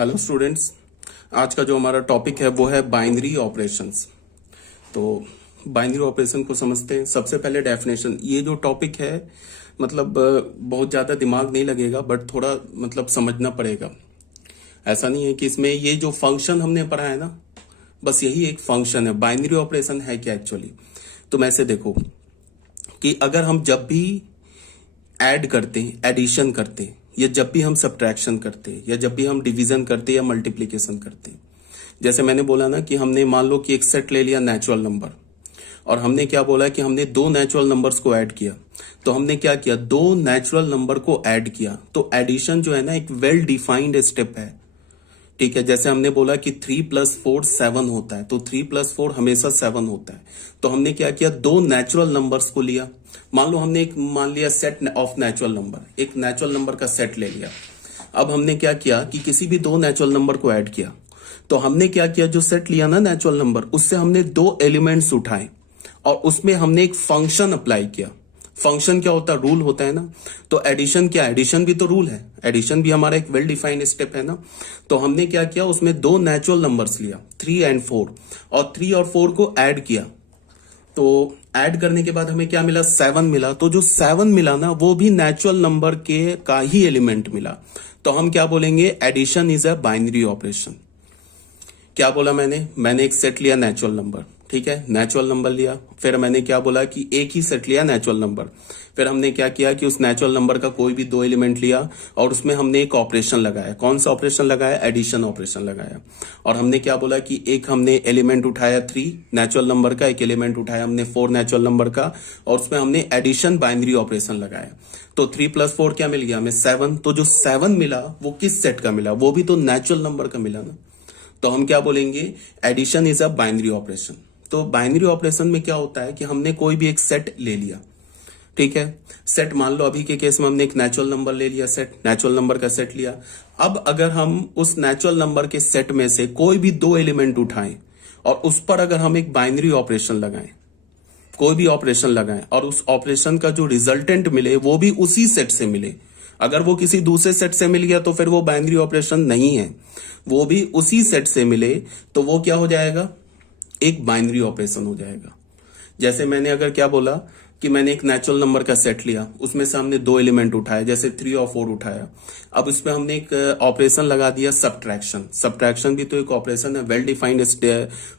Hello students, आज का जो हमारा टॉपिक है वो है बाइनरी ऑपरेशंस। तो बाइनरी ऑपरेशन को समझते हैं। सबसे पहले डेफिनेशन, ये जो टॉपिक है मतलब बहुत ज़्यादा दिमाग नहीं लगेगा, बट थोड़ा मतलब समझना पड़ेगा। ऐसा नहीं है कि इसमें ये जो फंक्शन हमने पढ़ा है ना, बस यही एक फंक्शन है। बाइनरी ऑपरेशन है क्या एक्चुअली? तुम ऐसे देखो कि अगर हम जब भी ऐड करते हैं, एडिशन करते हैं, या जब भी हम सब्ट्रैक्शन करते हैं, या जब भी हम डिवीजन करते हैं या मल्टीप्लिकेशन करते हैं, जैसे मैंने बोला ना कि हमने मान लो कि एक सेट ले लिया नेचुरल नंबर, और हमने क्या बोला कि हमने दो नेचुरल नंबर्स को ऐड किया। तो हमने क्या किया, दो नेचुरल नंबर को ऐड किया। तो एडिशन जो है ना एक वेल डिफाइंड स्टेप है, ठीक है। जैसे हमने बोला कि 3+4 7 होता है, तो 3+4 हमेशा 7 होता है। तो हमने क्या किया, दो नेचुरल नंबर्स को लिया। मान लो हमने एक मान लिया सेट ऑफ नेचुरल नंबर, एक नेचुरल नंबर का सेट ले लिया। अब हमने क्या किया कि किसी भी दो नेचुरल नंबर को ऐड किया। तो हमने क्या किया, जो सेट लिया ना नेचुरल नंबर, उससे हमने दो एलिमेंट्स उठाए और उसमें हमने एक फंक्शन अप्लाई किया। फंक्शन क्या होता है, रूल होता है ना। तो एडिशन क्या है, एडिशन भी तो रूल है, एडिशन भी हमारा एक वेल डिफाइंड स्टेप है ना। तो हमने क्या किया, उसमें दो नेचुरल नंबर्स लिया 3 और 4, और 3 और 4 को ऐड किया। तो ऐड करने के बाद हमें क्या मिला, 7 मिला। तो जो 7 मिला ना, वो भी नेचुरल नंबर के का ही एलिमेंट मिला। तो हम क्या बोलेंगे, addition is a binary operation. क्या बोला मैंने एक सेट लिया नेचुरल नंबर, ठीक है, नेचुरल नंबर लिया। फिर मैंने क्या बोला कि एक ही सेट लिया नेचुरल नंबर। फिर हमने क्या किया कि उस नेचुरल नंबर का कोई भी दो एलिमेंट लिया और उसमें हमने एक ऑपरेशन लगाया। कौन सा ऑपरेशन लगाया, एडिशन ऑपरेशन लगाया। और हमने क्या बोला कि एक हमने एलिमेंट उठाया 3 नेचुरल नंबर का, एक एलिमेंट उठाया हमने 4 नेचुरल नंबर का, और उसमें हमने एडिशन बाइनरी ऑपरेशन लगाया। तो 3+4 क्या मिल गया हमें, 7। तो जो 7 मिला वो किस सेट का मिला, वो भी तो नेचुरल नंबर का मिला ना। तो हम क्या बोलेंगे, addition is a binary operation. तो बाइनरी ऑपरेशन में क्या होता है कि हमने कोई भी एक सेट ले लिया, ठीक है। सेट मान लो अभी के केस में हमने एक नेचुरल नंबर ले लिया, सेट नेचुरल नंबर का सेट लिया। अब अगर हम उस नेचुरल नंबर के सेट में से कोई भी दो एलिमेंट उठाएं और उस पर अगर हम एक बाइनरी ऑपरेशन लगाएं, कोई भी ऑपरेशन लगाएं, और उस ऑपरेशन का जो रिजल्टेंट मिले वो भी उसी सेट से मिले। अगर वो किसी दूसरे सेट से मिल गया तो फिर वो बाइनरी ऑपरेशन नहीं है, वो भी उसी सेट से मिले तो वो क्या हो जाएगा, एक बाइनरी ऑपरेशन हो जाएगा। जैसे मैंने अगर क्या बोला कि मैंने एक नेचुरल नंबर का सेट लिया, उसमें से हमने दो एलिमेंट उठाए, जैसे 3 और 4 उठाया। अब इसमें हमने एक ऑपरेशन लगा दिया सब्ट्रैक्शन। सब्ट्रैक्शन भी तो एक ऑपरेशन है, वेल डिफाइंड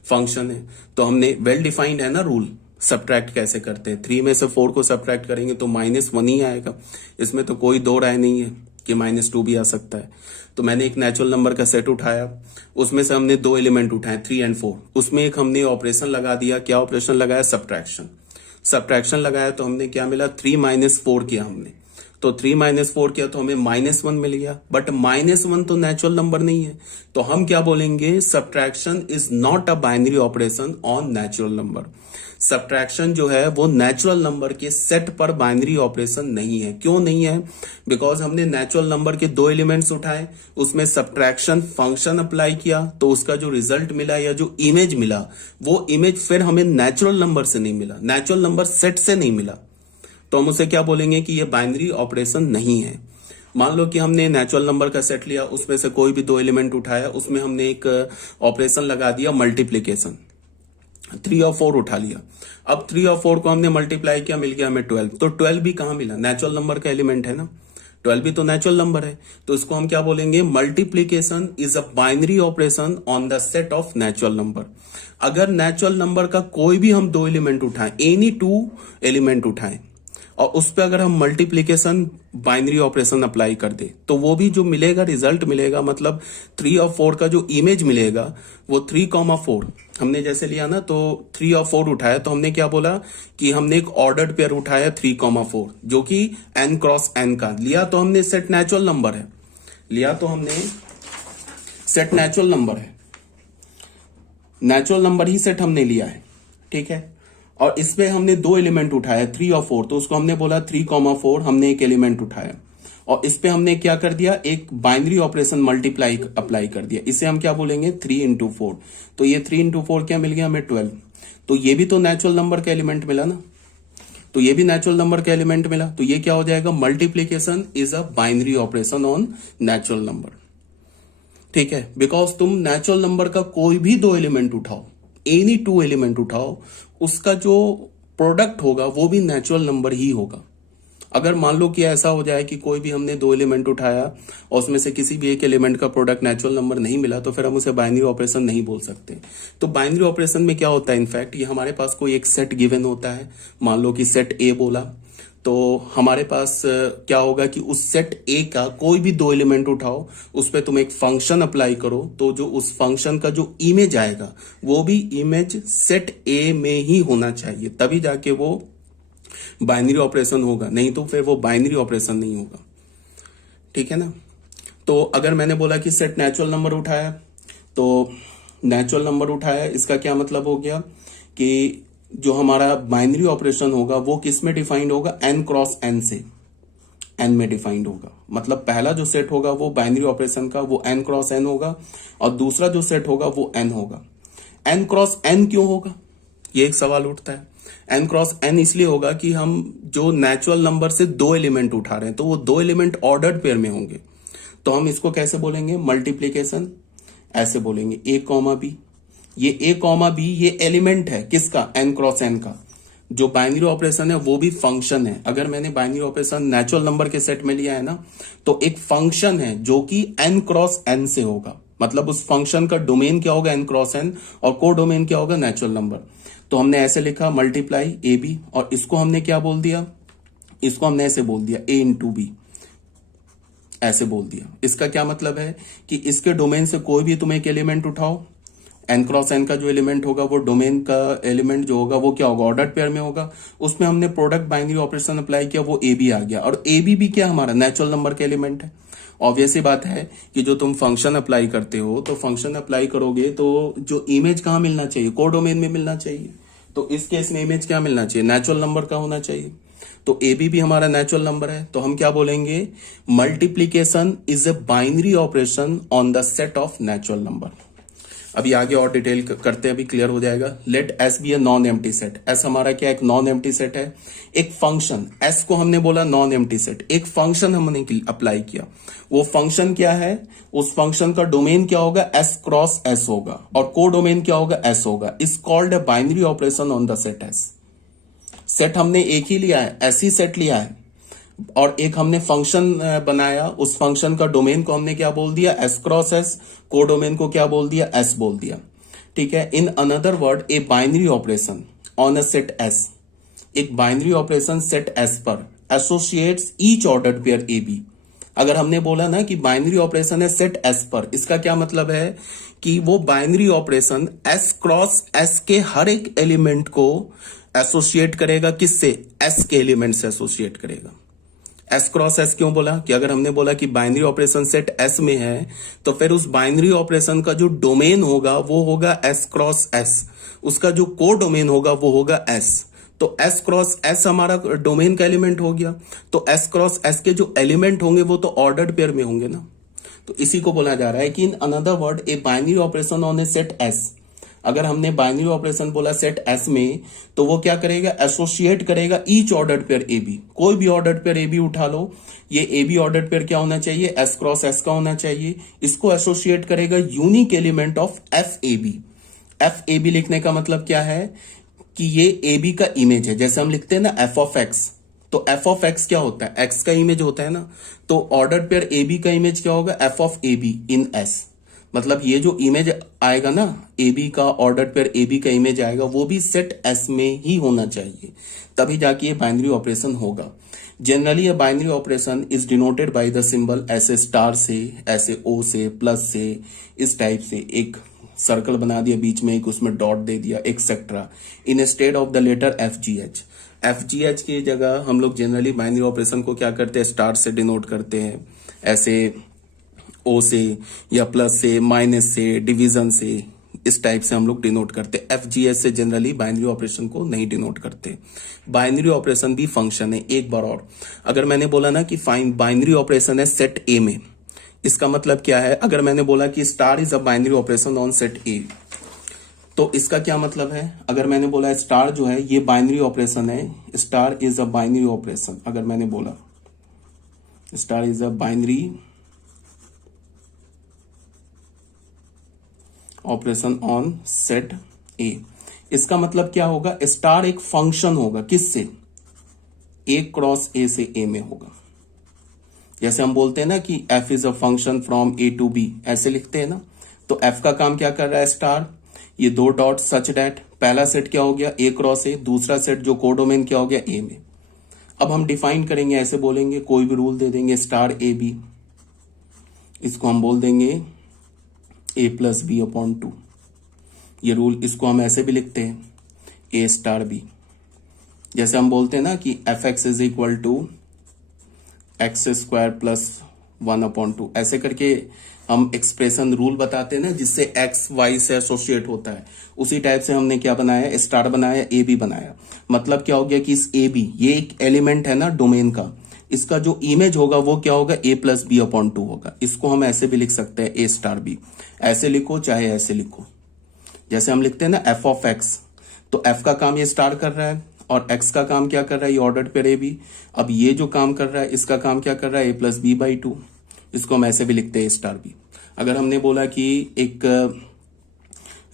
फंक्शन है। तो हमने वेल डिफाइंड है ना रूल, सब्ट्रैक्ट कैसे करते हैं। 3 में से 4 को सब्ट्रैक्ट करेंगे तो -1 ही आएगा। इसमें तो कोई दो राय नहीं है कि -2 भी आ सकता है। तो मैंने एक नेचुरल नंबर का सेट उठाया, उसमें से हमने दो एलिमेंट उठाए 3 और 4, उसमें एक हमने ऑपरेशन लगा दिया। क्या ऑपरेशन लगाया, सब्ट्रैक्शन। सब्ट्रैक्शन लगाया तो हमने क्या मिला, 3 - 4 किया हमने। तो 3 - 4 किया तो हमें -1 मिल गया। बट -1 तो नेचुरल नंबर नहीं है, तो हम क्या बोलेंगे, subtraction is not a binary operation on natural number. Subtraction जो है वो नेचुरल नंबर के सेट पर बाइनरी ऑपरेशन नहीं है। क्यों नहीं है, बिकॉज हमने नेचुरल नंबर के दो एलिमेंट्स उठाए, उसमें सब्ट्रैक्शन फंक्शन अप्लाई किया, तो उसका जो रिजल्ट मिला या जो इमेज मिला, वो इमेज फिर हमें नेचुरल नंबर से नहीं मिला, नेचुरल नंबर सेट से नहीं मिला। तो हम उसे क्या बोलेंगे कि ये बाइनरी ऑपरेशन नहीं है। मान लो कि हमने नेचुरल नंबर का सेट लिया, उसमें से कोई भी दो एलिमेंट उठाया, उसमें हमने एक ऑपरेशन लगा दिया मल्टीप्लीकेशन, 3 और 4 उठा लिया। अब 3 और 4 को हमने मल्टीप्लाई किया, मिल गया हमें 12। तो 12 भी कहां मिला, नेचुरल नंबर का एलिमेंट है ना, 12 भी तो नेचुरल नंबर है। तो इसको हम क्या बोलेंगे, multiplication is a binary operation on the set of natural number. अगर नेचुरल नंबर का कोई भी हम दो एलिमेंट उठाएं, एनी 2 एलिमेंट उठाएं, और उस पर अगर हम मल्टीप्लीकेशन बाइनरी ऑपरेशन अप्लाई कर दे, तो वो भी जो मिलेगा, रिजल्ट मिलेगा, मतलब 3 और 4 का जो इमेज मिलेगा वो 3,4 हमने जैसे लिया ना, तो 3 और 4 उठाया तो हमने क्या बोला कि हमने एक ऑर्डर्ड पेयर उठाया 3,4, जो कि n क्रॉस n का लिया। तो हमने सेट नेचुरल नंबर है, लिया तो हमने सेट नेचुरल नंबर है, नेचुरल नंबर ही सेट हमने लिया है, ठीक है। और इसमें हमने दो एलिमेंट उठाया 3 और 4, तो उसको हमने बोला 3,4 हमने एक एलिमेंट उठाया, और इस पे हमने क्या कर दिया, एक बाइनरी ऑपरेशन मल्टीप्लाई अप्लाई कर दिया। इसे हम क्या बोलेंगे, 3 × 4। तो ये 3 × 4 क्या मिल गया हमें, 12। तो ये भी तो नेचुरल नंबर का एलिमेंट मिला ना, तो ये भी नेचुरल नंबर का एलिमेंट मिला। तो ये क्या हो जाएगा, multiplication is a binary operation on natural number. ठीक है, बिकॉज तुम नेचुरल नंबर का कोई भी दो एलिमेंट उठाओ, एनी टू एलिमेंट उठाओ, उसका जो प्रोडक्ट होगा वो भी नेचुरल नंबर ही होगा। अगर मान लो कि ऐसा हो जाए कि कोई भी हमने दो एलिमेंट उठाया और उसमें से किसी भी एक एलिमेंट का प्रोडक्ट नेचुरल नंबर नहीं मिला, तो फिर हम उसे बाइनरी ऑपरेशन नहीं बोल सकते। तो बाइनरी ऑपरेशन में क्या होता है, इनफैक्ट ये हमारे पास कोई एक सेट गिवन होता है, मान लो कि सेट ए बोला, तो हमारे पास क्या होगा कि उस सेट ए का कोई भी दो एलिमेंट उठाओ, उस पर तुम एक फंक्शन अप्लाई करो, तो जो उस फंक्शन का जो इमेज आएगा वो भी इमेज सेट ए में ही होना चाहिए, तभी जाके वो बाइनरी ऑपरेशन होगा, नहीं तो फिर वो बाइनरी ऑपरेशन नहीं होगा। ठीक है ना। तो अगर मैंने बोला कि सेट नेचुरल नंबर उठाया, तो नेचुरल नंबर उठाया, इसका क्या मतलब हो गया कि जो हमारा बाइनरी ऑपरेशन होगा वो किस में डिफाइंड होगा, एन क्रॉस एन से, एन में डिफाइंड होगा। मतलब पहला जो सेट होगा वो बाइनरी ऑपरेशन का वो एन क्रॉस एन होगा, और दूसरा जो सेट होगा वो एन होगा। एन क्रॉस एन क्यों होगा, ये एक सवाल उठता है। एन क्रॉस एन इसलिए होगा कि हम जो नेचुरल नंबर से दो एलिमेंट उठा रहे हैं, तो वो दो एलिमेंट ऑर्डर्ड पेयर में होंगे, तो हम इसको कैसे बोलेंगे, मल्टीप्लीकेशन, ऐसे बोलेंगे ए कॉमा बी। ये ए कॉमा बी ये एलिमेंट है किसका, एन क्रॉस एन का। जो बाइनरी ऑपरेशन है वो भी फंक्शन है। अगर मैंने बाइनरी ऑपरेशन नेचुरल नंबर के सेट में लिया है ना, तो एक फंक्शन है जो कि एन क्रॉस एन से होगा। मतलब उस फंक्शन का डोमेन क्या होगा, एन क्रॉस एन, और को डोमेन क्या होगा, नेचुरल नंबर। तो हमने ऐसे लिखा मल्टीप्लाई ए बी, और इसको हमने क्या बोल दिया, इसको हमने ऐसे बोल दिया ए इंटू बी, ऐसे बोल दिया। इसका क्या मतलब है कि इसके डोमेन से कोई भी तुम एक एलिमेंट उठाओ, एन क्रॉस एन का जो एलिमेंट होगा वो डोमेन का एलिमेंट जो होगा वो क्या होगा, ऑर्डर्ड पेयर में होगा। उसमें हमने प्रोडक्ट बाइनरी ऑपरेशन अप्लाई किया, वो ए बी आ गया, और ए बी भी क्या हमारा नेचुरल नंबर का एलिमेंट है। ऑब्वियस ही बात है कि जो तुम फंक्शन अप्लाई करते हो, तो फंक्शन अप्लाई करोगे तो जो इमेज कहाँ मिलना चाहिए, को डोमेन में मिलना चाहिए। तो इस केस में इमेज क्या मिलना चाहिए, नेचुरल नंबर का होना चाहिए। तो ए बी भी हमारा नेचुरल नंबर है, तो हम क्या बोलेंगे, multiplication is a binary operation on the set of natural number. अभी आगे और डिटेल करते हैं, अभी क्लियर हो जाएगा। Let S be a non empty set. S हमारा क्या, एक नॉन एम्प्टी सेट है। एक फंक्शन, एस को हमने बोला नॉन एम्प्टी सेट, एक फंक्शन हमने अप्लाई किया। वो फंक्शन क्या है, उस फंक्शन का डोमेन क्या होगा, एस क्रॉस एस होगा, और को डोमेन क्या होगा, एस होगा। Is called a binary operation on the set S. Set हमने एक ही लिया है, ऐसी सेट लिया है, और एक हमने फंक्शन बनाया, उस फंक्शन का डोमेन को हमने क्या बोल दिया, S cross S, codomain को क्या बोल दिया, एस बोल दिया। ठीक है। In another word, a binary operation on a set S, एक बाइनरी ऑपरेशन सेट एस पर associates each ordered pair A B. अगर हमने बोला ना कि बाइनरी ऑपरेशन है सेट एस पर, इसका क्या मतलब है कि वो binary operation S cross S के हर एक एलिमेंट को एसोसिएट करेगा, किससे, एस के एलिमेंट से एसोसिएट करेगा। एस क्रॉस एस क्यों बोला, कि अगर हमने बोला कि बाइनरी ऑपरेशन सेट एस में है, तो फिर उस बाइनरी ऑपरेशन का जो डोमेन होगा वो होगा एस क्रॉस एस, उसका जो को डोमेन होगा वो होगा एस। तो एस क्रॉस एस हमारा डोमेन का एलिमेंट हो गया, तो एस क्रॉस एस के जो एलिमेंट होंगे वो तो ऑर्डर्ड पेयर में होंगे ना। तो इसी को बोला जा रहा है कि in another word, a binary operation on a set S. अगर हमने बाइनरी ऑपरेशन बोला सेट एस में, तो वो क्या करेगा, एसोसिएट करेगा each ordered pair A B. कोई भी ऑर्डर्ड पेयर ए बी उठा लो, ये ए बी ऑर्डर्ड पेयर क्या होना चाहिए, एस क्रॉस एस का होना चाहिए। इसको एसोसिएट करेगा unique element of F A B. F A B लिखने का मतलब क्या है कि ये ए बी का इमेज है। जैसे हम लिखते हैं ना एफ ऑफ एक्स, तो एफ ऑफ एक्स क्या होता है, एक्स का इमेज होता है ना। तो ऑर्डर्ड पेयर ए बी का इमेज क्या होगा, F of A be in S. मतलब ये जो इमेज आएगा ना, ए बी का ऑर्डर्ड पेयर ए बी का इमेज आएगा, वो भी सेट एस में ही होना चाहिए, तभी जाके ये बाइनरी ऑपरेशन होगा। जनरली ये binary operation is denoted by the symbol, ऐसे स्टार से, ऐसे ओ से, प्लस से, इस टाइप से एक सर्कल बना दिया बीच में, एक उसमें डॉट दे दिया, etcetera, instead of the letter F G H. F G H की जगह हम लोग जनरली बाइनरी ऑपरेशन को क्या करते हैं, स्टार से डिनोट करते हैं, ऐसे ओ से या प्लस से, माइनस से, डिवीजन से, इस टाइप से हम लोग डिनोट करते हैं। एफ जी एस से जनरली बाइनरी ऑपरेशन को नहीं डिनोट करते। बाइनरी ऑपरेशन भी फंक्शन है। एक बार और, अगर मैंने बोला ना कि फाइंड बाइनरी ऑपरेशन है सेट ए में, इसका मतलब क्या है, अगर मैंने बोला कि star is a binary operation on set ए, तो इसका क्या मतलब है, अगर मैंने बोला स्टार जो है ये बाइनरी ऑपरेशन है, star is a binary operation, अगर मैंने बोला star is a binary operation on set ए। इसका मतलब क्या होगा, स्टार एक फंक्शन होगा, किससे, ए क्रॉस ए से ए में होगा। जैसे हम बोलते हैं ना कि F is a function from A to B, ऐसे लिखते हैं ना। तो एफ का काम क्या कर रहा है, स्टार, ये दो डॉट सच डैट, पहला सेट क्या हो गया, ए क्रॉस ए, दूसरा सेट जो कोडोमेन क्या हो गया, ए में। अब हम डिफाइन करेंगे, ऐसे बोलेंगे, कोई भी रूल दे देंगे, स्टार ए बी, इसको हम बोल देंगे ए प्लस बी अपॉन टू। ये रूल, इसको हम ऐसे भी लिखते हैं, ए स्टार बी। जैसे हम बोलते हैं ना कि F X is equal to X square plus 1/2, ऐसे करके हम एक्सप्रेशन रूल बताते हैं ना, जिससे एक्स वाई से एसोसिएट होता है। उसी टाइप से हमने क्या बनाया, स्टार बनाया, ए बी बनाया। मतलब क्या हो गया कि इस ए बी, ये एक एलिमेंट है ना डोमेन का, इसका जो इमेज होगा वो क्या होगा, ए प्लस बी अपॉन टू होगा। इसको हम ऐसे भी लिख सकते हैं, ए स्टार बी, ऐसे लिखो चाहे ऐसे लिखो। जैसे हम लिखते हैं ना एफ ऑफ एक्स, तो एफ का काम ये स्टार कर रहा है और एक्स का काम क्या कर रहा है, ये ऑर्डर पेयर ए बी। अब ये जो काम कर रहा है, इसका काम क्या कर रहा है, ए प्लस बी बाई टू। इसको हम ऐसे भी लिखते हैं, ए स्टार बी। अगर हमने बोला कि एक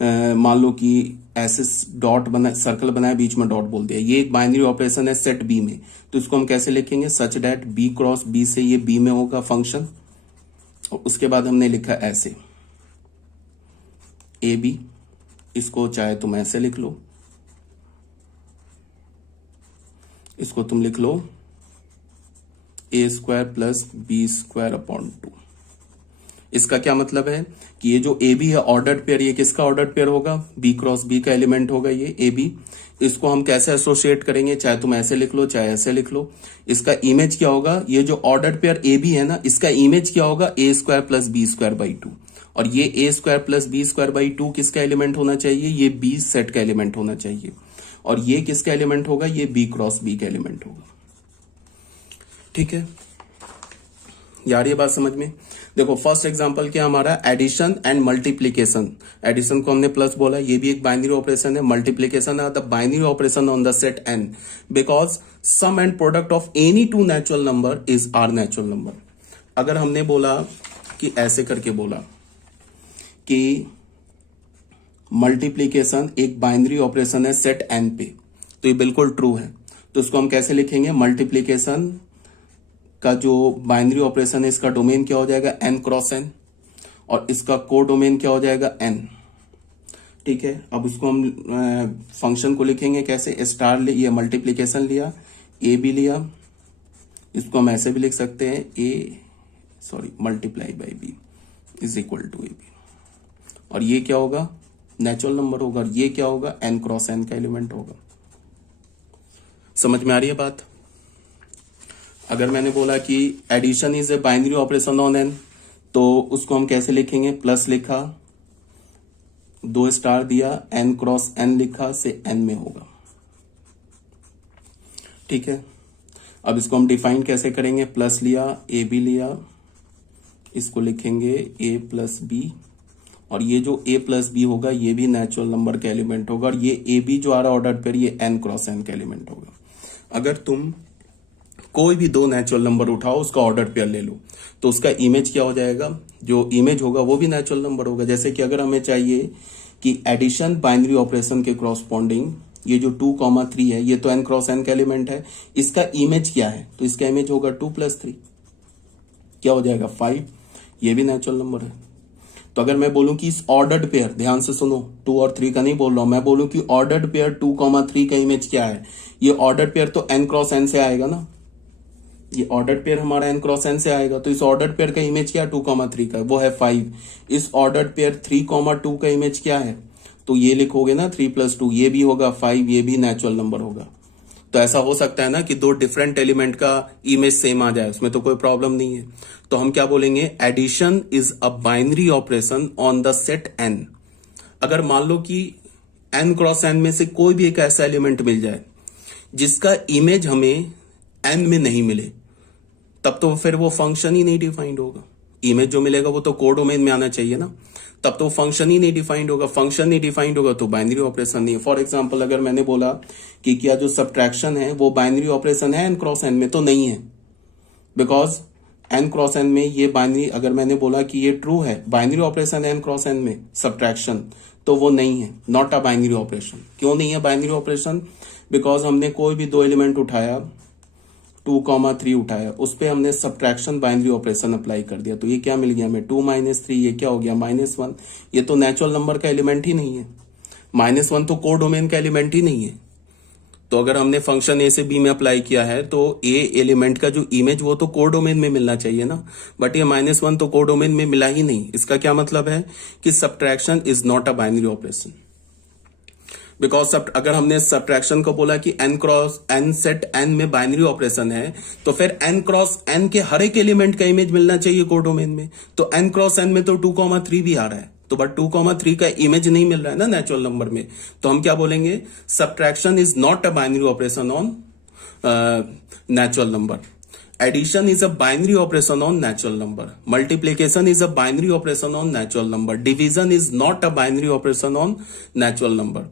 मान लो कि ऐसे डॉट बना, सर्कल बनाया, बीच में डॉट बोल दिया, ये एक बाइनरी ऑपरेशन है सेट बी में, तो इसको हम कैसे लिखेंगे, such that B cross B से ये बी में होगा फंक्शन। और उसके बाद हमने लिखा ऐसे ए बी, इसको चाहे तुम ऐसे लिख लो, इसको तुम लिख लो A square plus B square upon two. इसका क्या मतलब है कि ये जो ए बी है ऑर्डर्ड पेयर, ये किसका ऑर्डर्ड पेयर होगा, बी क्रॉस बी का एलिमेंट होगा ये ए बी। इसको हम कैसे एसोसिएट करेंगे, चाहे तुम ऐसे लिख लो चाहे ऐसे लिख लो। इसका इमेज क्या होगा, ये जो ऑर्डर्ड पेयर ए बी है ना, इसका इमेज क्या होगा, A square plus B square by two. और ये A square plus B square by two किसका एलिमेंट होना चाहिए, ये बी सेट का एलिमेंट होना चाहिए। और ये किसका एलिमेंट होगा, ये बी क्रॉस बी का एलिमेंट होगा। ठीक है यार, ये बात समझ में। देखो फर्स्ट एग्जांपल क्या हमारा, एडिशन एंड मल्टीप्लीकेशन। एडिशन को हमने प्लस बोला, ये भी एक बाइनरी ऑपरेशन है। मल्टीप्लीकेशन है the binary operation on the set N, because sum and product of any two natural number is are natural number. अगर हमने बोला कि ऐसे करके बोला कि मल्टीप्लीकेशन एक बाइनरी ऑपरेशन है सेट एन पे, तो ये बिल्कुल ट्रू है। तो इसको हम कैसे लिखेंगे, मल्टीप्लीकेशन का जो बाइनरी ऑपरेशन है, इसका डोमेन क्या हो जाएगा, एन क्रॉस एन, और इसका को डोमेन क्या हो जाएगा, एन। ठीक है, अब उसको हम फंक्शन को लिखेंगे कैसे, स्टार लिया, मल्टीप्लीकेशन लिया, ए बी लिया, इसको हम ऐसे भी लिख सकते हैं, multiply by B is equal to A B. और ये क्या होगा, नेचुरल नंबर होगा, और ये क्या होगा, एन क्रॉस एन का एलिमेंट होगा। समझ में आ रही है बात। अगर मैंने बोला कि addition is a binary operation on N, तो उसको हम कैसे लिखेंगे, प्लस लिखा, 2 स्टार दिया, एन क्रॉस एन लिखा, से एन में होगा। ठीक है, अब इसको हम डिफाइन कैसे करेंगे, प्लस लिया, ए बी लिया, इसको लिखेंगे ए प्लस बी, और ये जो ए प्लस बी होगा ये भी नेचुरल नंबर का एलिमेंट होगा, और ये ए बी जो आ रहा है ऑर्डर पर, ये एन क्रॉस एन का एलिमेंट होगा। अगर तुम कोई भी दो नेचुरल नंबर उठाओ, उसका ऑर्डर पेयर ले लो, तो उसका इमेज क्या हो जाएगा, जो इमेज होगा वो भी नेचुरल नंबर होगा। जैसे कि अगर हमें चाहिए कि एडिशन बाइनरी ऑपरेशन के क्रॉसपोंडिंग ये जो 2,3 है, ये तो एन क्रॉस एन का एलिमेंट है, इसका इमेज क्या है, तो इसका इमेज होगा 2 + 3, क्या हो जाएगा 5, ये भी नेचुरल नंबर है। तो अगर मैं बोलूं कि इस ऑर्डर्ड पेयर, ध्यान से सुनो, 2 और 3 का नहीं बोल रहा हूं, मैं बोलूं कि ऑर्डर्ड पेयर 2,3 का इमेज क्या है, ये ऑर्डर्ड पेयर तो एन क्रॉस एन से आएगा ना, ये ऑर्डर्ड पेयर हमारा एन क्रॉस एन से आएगा, तो इस ऑर्डर्ड पेयर का इमेज क्या है, 2,3 का, वो है 5। इस ऑर्डर्ड पेयर 3,2 का इमेज क्या है, तो ये लिखोगे ना 3 + 2, ये भी होगा 5, ये भी नेचुरल नंबर होगा। तो ऐसा हो सकता है ना कि दो डिफरेंट एलिमेंट का इमेज सेम आ जाए, उसमें तो कोई प्रॉब्लम नहीं है। तो हम क्या बोलेंगे, addition is a binary operation on the set N. अगर मान लो कि एन क्रॉस एन में से कोई भी एक ऐसा एलिमेंट मिल जाए जिसका इमेज हमें एन में नहीं मिले, तब तो फिर वो फंक्शन ही नहीं डिफाइंड होगा। इमेज जो मिलेगा वो तो कोडोमेन में आना चाहिए ना, तब तो फंक्शन ही नहीं डिफाइंड होगा। फंक्शन नहीं डिफाइंड होगा तो बाइनरी ऑपरेशन नहीं है। फॉर एग्जांपल अगर मैंने बोला कि क्या जो सब्ट्रैक्शन है वो बाइनरी ऑपरेशन है एन क्रॉस एन में, तो नहीं है, बिकॉज एन क्रॉस एन में ये बाइनरी, अगर मैंने बोला कि ये ट्रू है, binary operation N cross N में सब्ट्रैक्शन, तो वो नहीं है, नॉट अ बाइनरी ऑपरेशन। क्यों नहीं है बाइनरी ऑपरेशन? बिकॉज हमने कोई भी दो एलिमेंट उठाया, 2,3 उठाया, उस पर हमने सब्ट्रैक्शन बाइनरी ऑपरेशन अप्लाई कर दिया, तो ये क्या मिल गया हमें? 2 - 3, ये क्या हो गया? -1। ये तो नेचुरल नंबर का एलिमेंट ही नहीं है। -1 तो कोडोमेन का एलिमेंट ही नहीं है। तो अगर हमने फंक्शन ए से बी में अप्लाई किया है तो ए एलिमेंट का जो इमेज वो तो कोडोमेन में मिलना चाहिए ना, बट ये -1 तो कोडोमेन में मिला ही नहीं। इसका क्या मतलब है कि subtraction is not a binary operation. Because अगर हमने सब्ट्रैक्शन को बोला कि n cross n set n में बाइनरी ऑपरेशन है, तो फिर n क्रॉस n के हर एक एलिमेंट का इमेज मिलना चाहिए कोडोमेन में। तो n क्रॉस n में तो 2,3 भी आ रहा है, तो बट 2,3 का इमेज नहीं मिल रहा है ना नेचुरल नंबर में। तो हम क्या बोलेंगे? Subtraction is not a binary operation on natural number. Addition is a binary operation on natural number. Multiplication is a binary operation on natural number. Division is not a binary operation on natural number.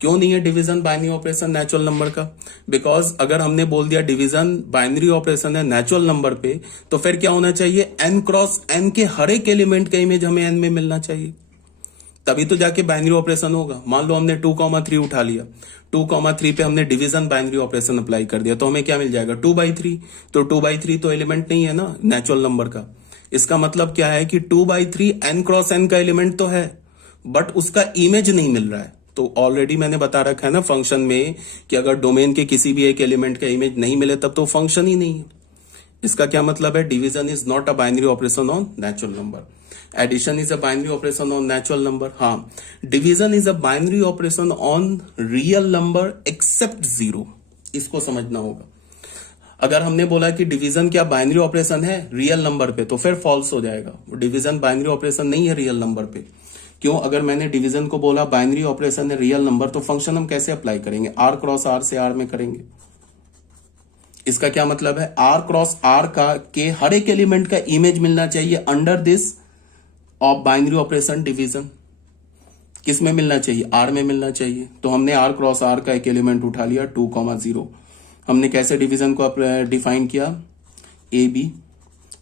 क्यों नहीं है division binary operation natural number का? Because अगर हमने बोल दिया division binary operation है natural number पे, तो फिर क्या होना चाहिए? n क्रॉस n के हर एक एलिमेंट का इमेज हमें n में मिलना चाहिए, तभी तो जाके बाइनरी ऑपरेशन होगा। मान लो हमने 2,3 उठा लिया, 2,3 पे हमने डिवीजन बाइनरी ऑपरेशन अप्लाई कर दिया, तो हमें क्या मिल जाएगा? 2/3। तो 2/3 तो एलिमेंट नहीं है ना नेचुरल नंबर का। इसका मतलब क्या है कि 2/3 n क्रॉस n का एलिमेंट तो है, बट उसका इमेज नहीं मिल रहा है। तो ऑलरेडी मैंने बता रखा है ना फंक्शन में कि अगर डोमेन के किसी भी एक एलिमेंट का इमेज नहीं मिले तब तो फंक्शन ही नहीं है। इसका क्या मतलब है? Division is not a binary operation on natural number. Addition is a binary operation on natural number. हाँ, division is a binary operation on real number except 0। इसको समझना होगा। अगर हमने बोला कि डिवीजन क्या बाइनरी ऑपरेशन है रियल नंबर पे, तो फिर फॉल्स हो जाएगा। डिवीजन बाइनरी ऑपरेशन नहीं है रियल नंबर पे। क्यों? अगर मैंने डिवीजन को बोला बाइनरी ऑपरेशन है रियल नंबर, तो फंक्शन हम कैसे अप्लाई करेंगे? r क्रॉस r से r में करेंगे। इसका क्या मतलब है? r क्रॉस r का के हर एक एलिमेंट का इमेज मिलना चाहिए under this of binary operation division. किस में मिलना चाहिए? r में मिलना चाहिए। तो हमने r क्रॉस r का एक एलिमेंट उठा लिया 2,0। हमने कैसे डिवीजन को डिफाइन किया? A B.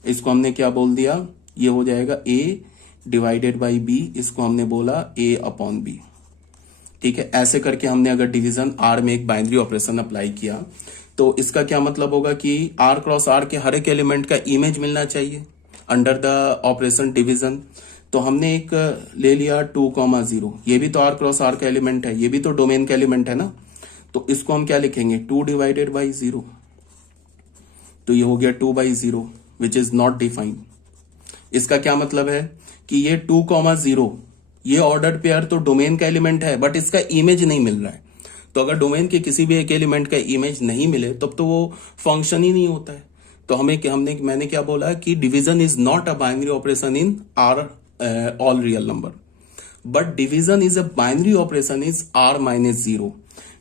इसको हमने क्या बोल दिया? ये हो जाएगा a डिवाइडेड बाई b। इसको हमने बोला a अपॉन b। ठीक है, ऐसे करके हमने अगर डिवीजन r में एक बाइनरी ऑपरेशन अप्लाई किया, तो इसका क्या मतलब होगा कि r क्रॉस r के हर एक एलिमेंट का इमेज मिलना चाहिए अंडर द ऑपरेशन डिवीजन। तो हमने एक ले लिया 2,0। ये भी तो r क्रॉस r का एलिमेंट है, ये भी तो डोमेन का एलिमेंट है ना। तो इसको हम क्या लिखेंगे? 2 डिवाइडेड बाई 0। तो ये हो गया 2/0 विच इज नॉट डिफाइंड। इसका क्या मतलब है कि ये 2,0 ये ऑर्डर्ड पेयर तो डोमेन का एलिमेंट है, बट इसका इमेज नहीं मिल रहा है। तो अगर डोमेन के किसी भी एक एलिमेंट का इमेज नहीं मिले तब तो वो फंक्शन ही नहीं होता है। तो मैंने क्या बोला कि division is not a binary operation in are all real number, but division is a binary operation is r-0।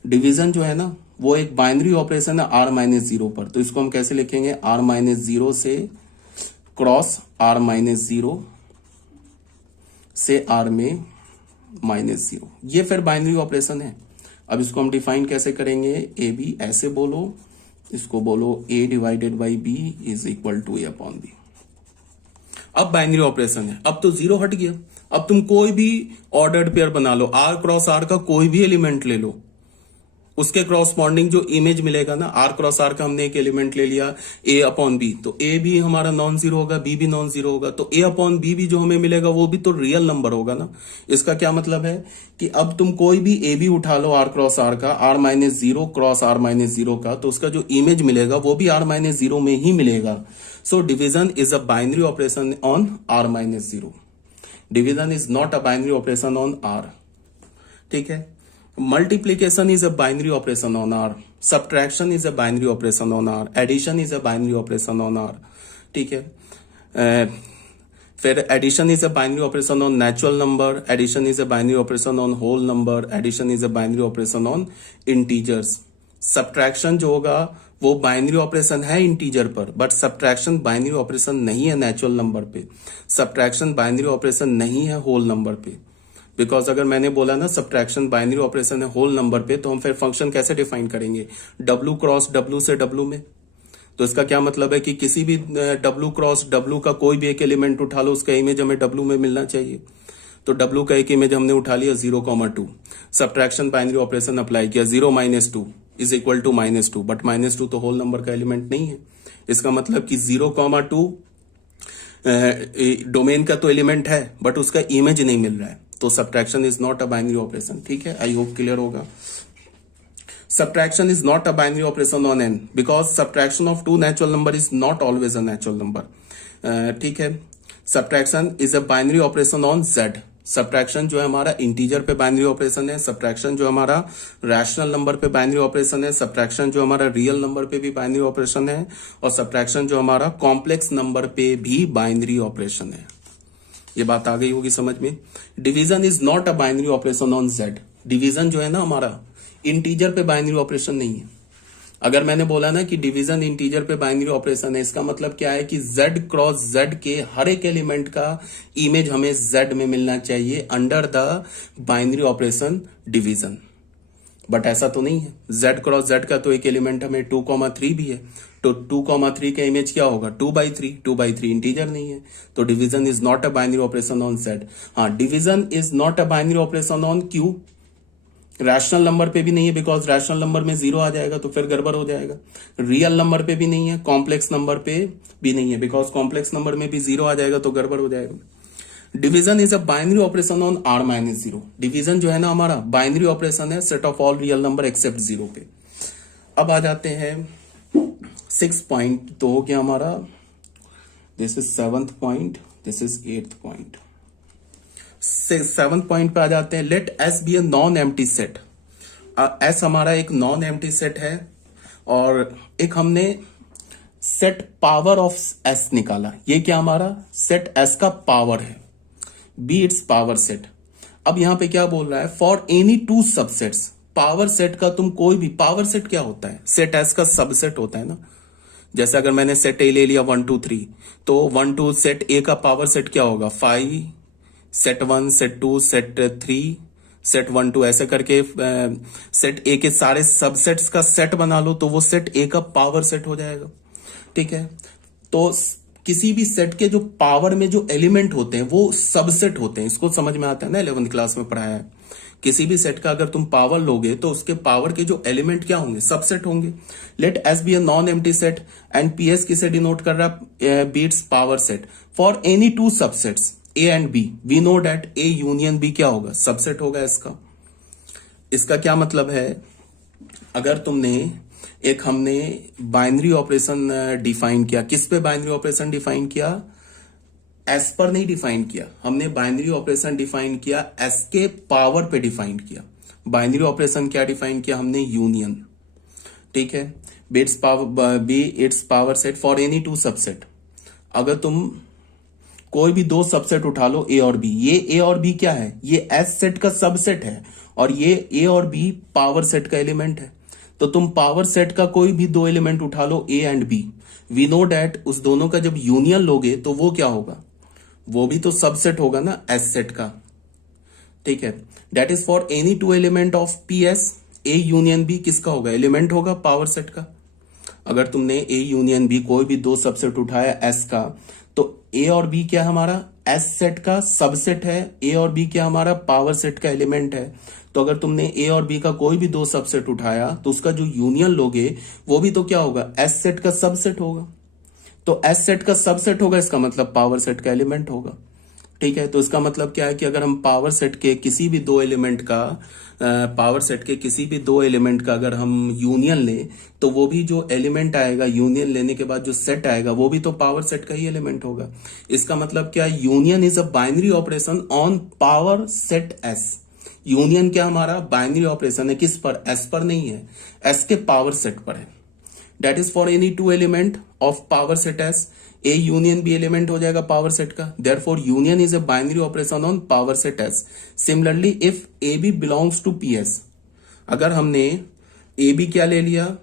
Division जो है ना वो एक बाइनरी ऑपरेशन है r-0 पर। तो इसको हम कैसे लिखेंगे? r-0 से क्रॉस r-0 से r में -0। ये फिर बाइनरी ऑपरेशन है। अब इसको हम डिफाइन कैसे करेंगे? ए बी ऐसे बोलो, इसको बोलो a divided by b is equal to a upon b। अब बाइनरी ऑपरेशन है, अब तो 0 हट गया। अब तुम कोई भी ऑर्डर्ड पेयर बना लो, r क्रॉस r का कोई भी एलिमेंट ले लो, उसके क्रॉसपॉन्डिंग जो इमेज मिलेगा ना, r क्रॉस r का हमने एक एलिमेंट ले लिया a अपॉन b, तो a भी हमारा नॉन जीरो होगा, b भी नॉन जीरो होगा, तो a अपॉन b भी जो हमें मिलेगा वो भी तो रियल नंबर होगा ना। इसका क्या मतलब है कि अब तुम कोई भी a भी उठा लो r क्रॉस r का, r-0 क्रॉस r-0 का, तो उसका जो इमेज मिलेगा वो भी r-0 में ही मिलेगा। So division is a binary operation on r-0। Division is not a binary operation on r। ठीक है। Multiplication is a binary operation on R. Subtraction is a binary operation on R. Addition is a binary operation on R. ठीक है। फिर addition is a binary operation on natural number. Addition is a binary operation on whole number. Addition is a binary operation on integers. Subtraction जो होगा वो binary operation है integer पर, but subtraction binary operation नहीं है natural number पे। Subtraction binary operation नहीं है होल नंबर पे। बिकॉज अगर मैंने बोला ना सब्ट्रैक्शन बाइनरी ऑपरेशन है होल नंबर पे, तो हम फिर फंक्शन कैसे डिफाइन करेंगे? W क्रॉस W से W में। तो इसका क्या मतलब है कि किसी भी W क्रॉस W का कोई भी एक एलिमेंट उठा लो, उसका इमेज हमें W में मिलना चाहिए। तो W का एक इमेज हमने उठा लिया 0,2। सब्ट्रैक्शन बाइनरी ऑपरेशन अप्लाई किया, 0 - 2 इज इक्वल टू -2, बट -2 तो होल नंबर का एलिमेंट नहीं है। इसका मतलब कि 0,2 डोमेन का तो एलिमेंट है, बट उसका इमेज नहीं मिल रहा है। तो subtraction is not a binary operation. ठीक है, आई होप क्लियर होगा। Subtraction is not a binary operation on n because subtraction of two natural number is not always a natural number. ठीक है, subtraction is a binary operation on z. Subtraction जो है हमारा integer पे binary operation है, subtraction जो हमारा rational number पे बाइनरी ऑपरेशन है, सब्ट्रैक्शन जो हमारा रियल नंबर पे भी बाइनरी ऑपरेशन है, और सब्ट्रैक्शन जो हमारा कॉम्प्लेक्स नंबर पे भी बाइनरी ऑपरेशन है। ये बात आ गई होगी समझ में। Division is not a binary operation on Z. Division जो है ना हमारा इंटीजर पे बाइनरी ऑपरेशन नहीं है। अगर मैंने बोला ना कि डिवीजन इंटीजर पे बाइनरी ऑपरेशन है, इसका मतलब क्या है कि z क्रॉस z के हर एक एलिमेंट का इमेज हमें z में मिलना चाहिए under the binary operation division. But ऐसा तो नहीं है। z क्रॉस z का तो एक एलिमेंट हमें 2,3 भी है, तो 2,3 का इमेज क्या होगा 2/3। 2/3 इंटीजर नहीं है, तो division is not a binary operation on z। हाँ, division is not a binary operation on q। Rational number पे भी नहीं है, बिकॉज रैशनल नंबर में 0 आ जाएगा तो फिर गड़बड़ हो जाएगा। रियल नंबर पे भी नहीं है, कॉम्प्लेक्स नंबर पे भी नहीं है, बिकॉज कॉम्प्लेक्स नंबर में भी 0 आ जाएगा तो गड़बड़ हो जाएगा। Division is a binary operation on r-0। Division जो है ना हमारा बाइनरी ऑपरेशन है set of all real number except 0 पे। अब आ जाते हैं 6 पॉइंट, तो हो गया हमारा, this is 7th point, this is 8th point. 7th point पे आ जाते हैं। Let S be a non empty set. S हमारा एक नॉन एम्प्टी सेट है, और एक हमने सेट पावर ऑफ एस निकाला। ये क्या हमारा सेट एस का पावर है, बी इट्स पावर सेट। अब यहां पे क्या बोल रहा है, for any two subsets. Power set का तुम कोई भी, पावर सेट क्या होता है, सेट एस का सबसेट होता है ना। जैसे अगर मैंने सेट ए ले लिया 1 2 3, तो 1 2 सेट ए का पावर सेट क्या होगा 5, सेट 1 सेट 2 सेट 3 सेट 1 2, ऐसे करके सेट ए के सारे सबसेट्स का सेट बना लो तो वो सेट ए का पावर सेट हो जाएगा। ठीक है, तो किसी भी सेट के जो पावर में जो एलिमेंट होते हैं वो सबसेट होते हैं। इसको समझ में आता है ना, 11th क्लास में पढ़ाया है। किसी भी सेट का अगर तुम पावर लोगे तो उसके पावर के जो एलिमेंट क्या होंगे, सबसेट होंगे। Let S be a non empty set and PS किसे डिनोट कर रहा है, be its power set for any two subsets A and B. We know that A union B क्या होगा, सबसेट होगा इसका। इसका क्या मतलब है, अगर तुमने एक हमने बाइनरी ऑपरेशन डिफाइन किया, किस पे बाइनरी ऑपरेशन डिफाइन किया, एस पर नहीं डिफाइन किया हमने, बाइनरी ऑपरेशन डिफाइन किया एस के पावर पे डिफाइन किया। बाइनरी ऑपरेशन क्या डिफाइन किया हमने, यूनियन। ठीक है, bits power B its power set for any two subset. अगर तुम कोई भी दो सबसेट उठा लो ए और बी, ये ए और बी क्या है, ये एस सेट का सबसेट है, और ये ए और बी पावर सेट का एलिमेंट है। तो तुम पावर सेट का कोई भी दो एलिमेंट उठा लो A and B, we know that उस दोनों का जब यूनियन लोगे तो वो क्या होगा, वो भी तो सबसेट होगा ना एस सेट का। ठीक है, that is for any two element of P S. A union B किसका होगा, एलिमेंट होगा पावर सेट का। अगर तुमने ए यूनियन बी कोई भी दो सबसेट उठाया एस का, तो ए और बी क्या हमारा एस सेट का सबसेट है, ए और बी क्या हमारा पावर सेट का एलिमेंट है। तो अगर तुमने ए और बी का कोई भी दो सबसेट उठाया तो उसका जो यूनियन लोगे वो भी तो क्या होगा, एस सेट का सबसेट होगा। तो एस सेट का सबसेट होगा, इसका मतलब पावर सेट का एलिमेंट होगा। ठीक है, तो इसका मतलब क्या है कि अगर हम पावर सेट के किसी भी दो एलिमेंट का अगर हम यूनियन लें तो वो भी जो एलिमेंट आएगा यूनियन लेने के बाद जो सेट आएगा वो भी तो पावर सेट का ही एलिमेंट होगा। इसका मतलब क्या है, union is a binary operation on power set S. Union क्या हमारा बाइनरी ऑपरेशन है, किस पर, एस पर नहीं है, एस के पावर सेट पर है। That is for any two element of power set S. A union B element हो जाएगा पावर सेट का, therefore union is a binary operation on power set S. Similarly if A B belongs to P S, अगर हमने A B क्या ले लिया,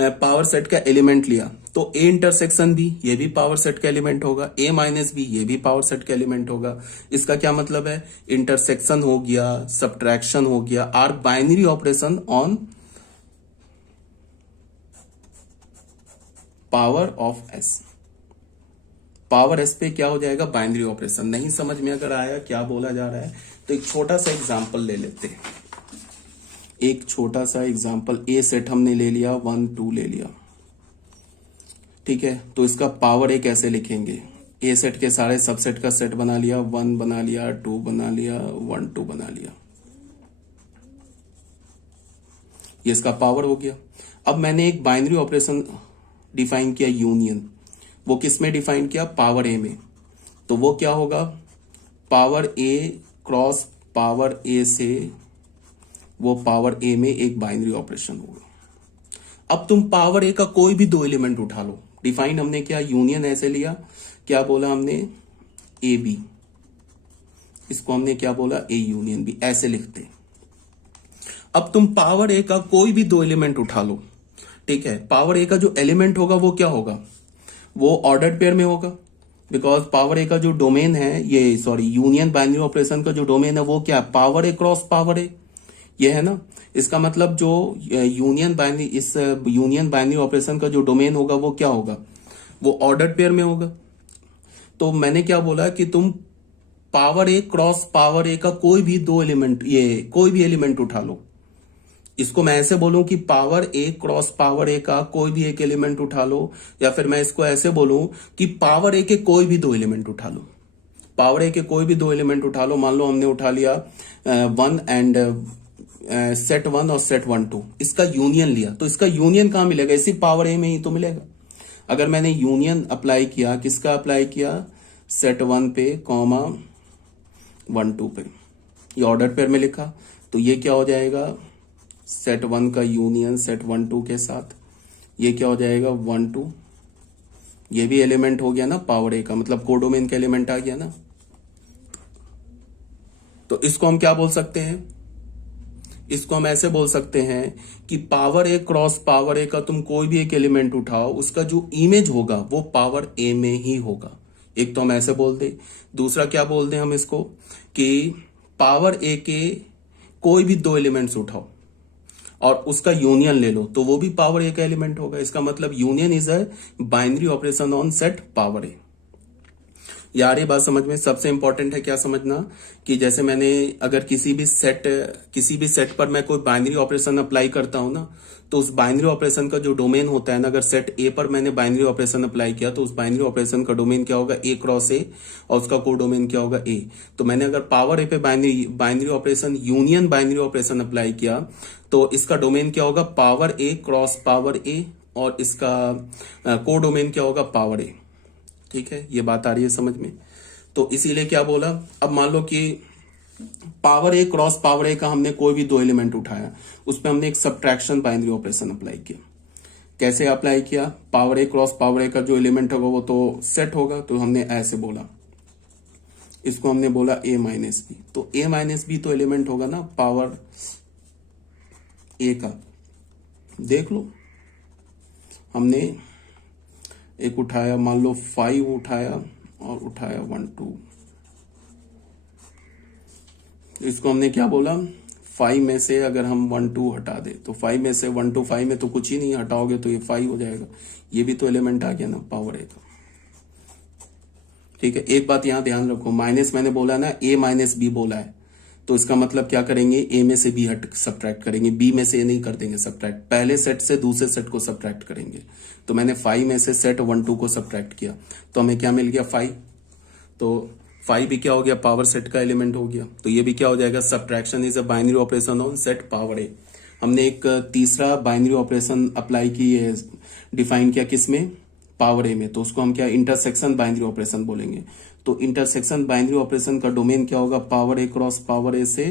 power set का element लिया, तो ए इंटरसेक्शन बी ये भी पावर सेट का एलिमेंट होगा, ए माइनस बी ये भी पावर सेट का एलिमेंट होगा। इसका क्या मतलब है, इंटरसेक्शन हो गया, सब्ट्रैक्शन हो गया, are binary operation on power of S. Power S पे क्या हो जाएगा, बाइनरी ऑपरेशन। नहीं समझ में अगर आया क्या बोला जा रहा है तो एक छोटा सा एग्जांपल ले लेते हैं। एक छोटा सा एग्जांपल, ए सेट हमने ले लिया, 1 2 ले लिया, ठीक है। तो इसका पावर ए कैसे लिखेंगे, ए सेट के सारे सबसेट का सेट बना लिया, 1 बना लिया, 2 बना लिया, 1 2 बना लिया, ये इसका पावर हो गया। अब मैंने एक बाइनरी ऑपरेशन डिफाइन किया, यूनियन। वो किस में डिफाइन किया, पावर ए में। तो वो क्या होगा, पावर ए क्रॉस पावर ए से वो पावर ए में एक बाइनरी ऑपरेशन होगा। अब तुम पावर ए का कोई भी दो एलिमेंट उठा लो, डिफाइन हमने क्या, यूनियन ऐसे लिया, क्या बोला हमने, ए बी, इसको हमने क्या बोला, ए यूनियन बी, ऐसे लिखते। अब तुम पावर ए का कोई भी दो एलिमेंट उठा लो, ठीक है। पावर ए का जो एलिमेंट होगा वो क्या होगा, वो ऑर्डर्ड पेयर में होगा, बिकॉज पावर ए का जो डोमेन है, ये सॉरी यूनियन बाइनरी ऑपरेशन का जो डोमेन है वो क्या है, power A cross power A, ये है ना। इसका मतलब जो यूनियन बाइनरी, इस यूनियन बाइनरी ऑपरेशन का जो डोमेन होगा वो क्या होगा, वो ऑर्डर्ड पेयर में होगा। तो मैंने क्या बोला कि तुम power A cross power A का कोई भी दो एलिमेंट, ये कोई भी एलिमेंट उठा लो। इसको मैं ऐसे बोलूं कि power A cross power A का कोई भी एक एलिमेंट उठा लो, या फिर मैं इसको ऐसे बोलूं कि पावर ए के कोई भी दो एलिमेंट उठा लो। पावर ए के कोई भी दो एलिमेंट उठा लो, मान लो हमने उठा लिया 1 एंड सेट 1 और सेट 1 2, इसका यूनियन लिया, तो इसका यूनियन कहां मिलेगा, इसी पावर ए में ही तो मिलेगा। अगर मैंने यूनियन अप्लाई किया, किसका अप्लाई किया, सेट 1 पे कॉमा 1 2 पे, ये ऑर्डर पेयर में लिखा, तो ये क्या हो जाएगा, सेट 1 का यूनियन सेट 1 2 के साथ, ये क्या हो जाएगा 1 2, ये भी एलिमेंट हो गया ना पावर ए का, मतलब कोडोमेन का एलिमेंट आ गया ना। तो इसको हम क्या बोल सकते हैं, इसको हम ऐसे बोल सकते हैं कि power A cross power A का तुम कोई भी एक एलिमेंट उठाओ, उसका जो इमेज होगा वो पावर ए में ही होगा। एक तो हम ऐसे बोल दे, दूसरा क्या बोल दे हम इसको कि पावर ए के कोई भी दो एलिमेंट्स उठाओ और उसका यूनियन ले लो, तो वो भी पावर ए का एलिमेंट होगा। इसका मतलब union is a binary operation on set power A. यार ये बात समझ में, सबसे इंपॉर्टेंट है क्या समझना कि जैसे मैंने अगर किसी भी सेट पर मैं कोई बाइनरी ऑपरेशन अप्लाई करता हूं ना, तो उस बाइनरी ऑपरेशन का जो डोमेन होता है ना, अगर सेट ए पर मैंने बाइनरी ऑपरेशन अप्लाई किया तो उस बाइनरी ऑपरेशन का डोमेन क्या होगा, ए क्रॉस ए, और उसका को डोमेन क्या होगा, ए। तो मैंने अगर पावर ए पे binary operation, union binary operation apply किया, तो इसका डोमेन क्या होगा, पावर ए क्रॉस पावर ए, और इसका को डोमेन क्या होगा, पावर ए। ठीक है, ये बात आ रही है समझ में। तो इसीलिए क्या बोला, अब मान लो कि power A cross power A का हमने कोई भी दो एलिमेंट उठाया, उसमें हमने एक सब्ट्रैक्शन बाइनरी ऑपरेशन अप्लाई किया। कैसे अप्लाई किया, power A cross power A का जो एलिमेंट होगा वो तो सेट होगा, तो हमने ऐसे बोला, इसको हमने बोला ए माइनस बी। तो ए माइनस बी तो एलिमेंट होगा ना पावर ए का। देख लो, हमने एक उठाया, मान लो 5 उठाया और उठाया 1 2, इसको हमने क्या बोला, 5 में से अगर हम 1 2 हटा दे, तो 5 में से 1 2, 5 में तो कुछ ही नहीं, हटाओगे तो ये 5 हो जाएगा, ये भी तो एलिमेंट आ गया ना पावर ए का। ठीक है, एक बात यहां ध्यान रखो, माइनस मैंने बोला ना, ए माइनस बी बोला है, तो इसका मतलब क्या करेंगे, ए में से बी हट सब्ट्रैक्ट करेंगे, बी में से ए नहीं कर देंगे सब्ट्रैक्ट, पहले सेट से दूसरे सेट को सब्ट्रैक्ट करेंगे। तो मैंने 5 में से सेट 1 2 को सब्ट्रैक्ट किया, तो हमें क्या मिल गया, 5। तो 5 भी क्या हो गया, पावर सेट का एलिमेंट हो गया। तो ये भी क्या हो जाएगा, subtraction is a binary operation on set power A. हमने एक तीसरा बाइनरी ऑपरेशन अप्लाई की है, डिफाइन किया किसमें, पावर ए में, तो उसको हम क्या, इंटरसेक्शन बाइनरी ऑपरेशन बोलेंगे। तो इंटरसेक्शन बाइनरी ऑपरेशन का डोमेन क्या होगा, पावर ए क्रॉस पावर ए से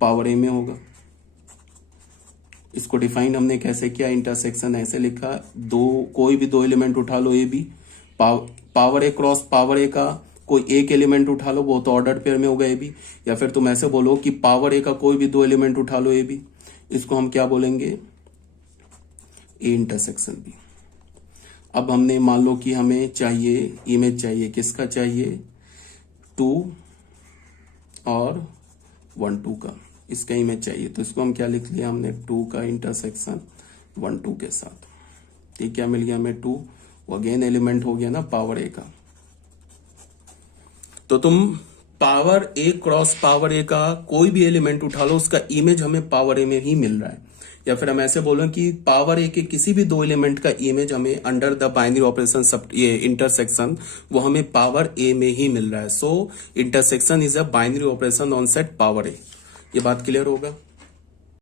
पावर ए में होगा। इसको डिफाइन हमने कैसे किया, इंटरसेक्शन ऐसे लिखा, कोई भी दो एलिमेंट उठा लो A B, power A cross power A का कोई एक एलिमेंट उठा लो, वो तो ऑर्डर्ड पेयर में होगा ए बी, या फिर तुम ऐसे बोलो कि पावर ए का कोई भी दो एलिमेंट उठा लो ए बी, इसको हम क्या बोलेंगे, ए इंटरसेक्शन बी। अब हमने मान लो कि हमें चाहिए, इमेज चाहिए, किसका चाहिए, 2 और 1 2 का, इसका इमेज चाहिए, तो इसको हम क्या लिख लिया हमने, 2 का इंटरसेक्शन 1 2 के साथ। ठीक, क्या मिल गया हमें, 2 वो अगेन एलिमेंट हो गया ना पावर ए का। तो तुम power A cross power A का कोई भी एलिमेंट उठा लो, उसका इमेज हमें पावर ए में ही मिल रहा है। या फिर हम ऐसे बोलें कि पावर ए के किसी भी दो एलिमेंट का इमेज हमें अंडर द बाइनरी ऑपरेशन सब ये इंटरसेक्शन वो हमें पावर ए में ही मिल रहा है। So intersection is a binary operation on set power A. ये बात क्लियर होगा।